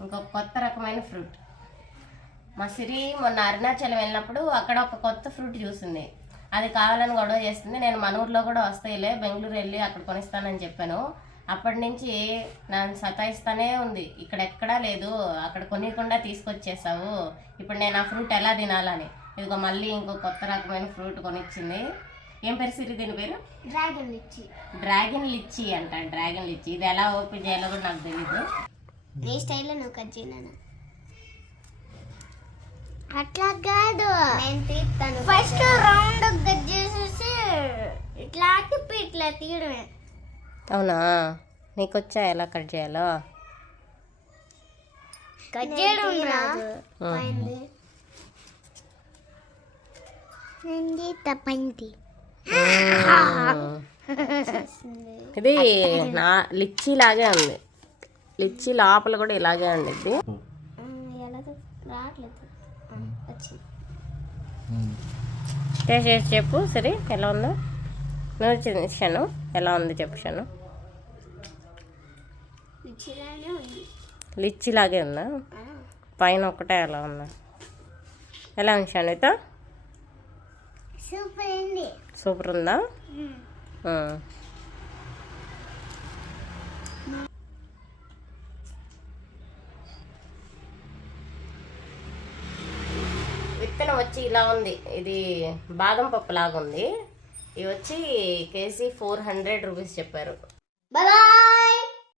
ఇంకొక కొత్త రకమైన ఫ్రూట్. మా సిరి మొన్న అరుణాచలం వెళ్ళినప్పుడు అక్కడ ఒక కొత్త ఫ్రూట్ చూసింది. అది కావాలని గొడవ చేస్తుంది. నేను మన ఊర్లో కూడా వస్తాయిలే, బెంగళూరు వెళ్ళి అక్కడ కొనిస్తానని చెప్పాను. అప్పటి నుంచి నన్ను సతాయిస్తానే ఉంది. ఇక్కడ ఎక్కడా లేదు, అక్కడ కొనికుండా తీసుకొచ్చేసావు, ఇప్పుడు నేను ఆ ఫ్రూట్ ఎలా తినాలని. ఇదిగో మళ్ళీ ఇంకో కొత్త రకమైన ఫ్రూట్ కొనిచ్చింది. ఏం పేరు సిరి దీని పేరు? డ్రాగన్ లిచ్చి. డ్రాగన్ లిచ్చి అంట. డ్రాగన్ లిచ్చి ఇది ఎలా ఓపెన్ చేయాలో కూడా నాకు తెలీదు. నీ స్టైల్లో నువ్వు కట్ చేయను. అట్లా కాదు, నేను తీస్తాను. ఫస్ట్ రౌండ్ కట్ చేసేసి ఇట్లా తిప్పి ఇట్లా తీయడమే. అవునా, నీకు వచ్చా ఎలా కట్ చేయాలో? కట్ చేయడం రాదు. తప్పండి. ఇది నా లిచ్చి లాగే ఉంది. లిచ్చి లోపల కూడా ఇలాగే ఉండిద్ది. టేస్ట్ చేసి చెప్పు సరే, ఎలా ఉందో? నువ్వు షను ఎలా ఉంది చెప్పు షను. లిచ్చి లాగే ఉందా? పైన ఒకటే ఎలా ఉందా? ఎలా ఉంది షనుతో? సూపర్ ఉందా? విత్తనం వచ్చి ఇలా ఉంది. ఇది బాదం పప్పు లాగా ఉంది. ఇవి వచ్చి కేజీ 400 రూపీస్ చెప్పారు.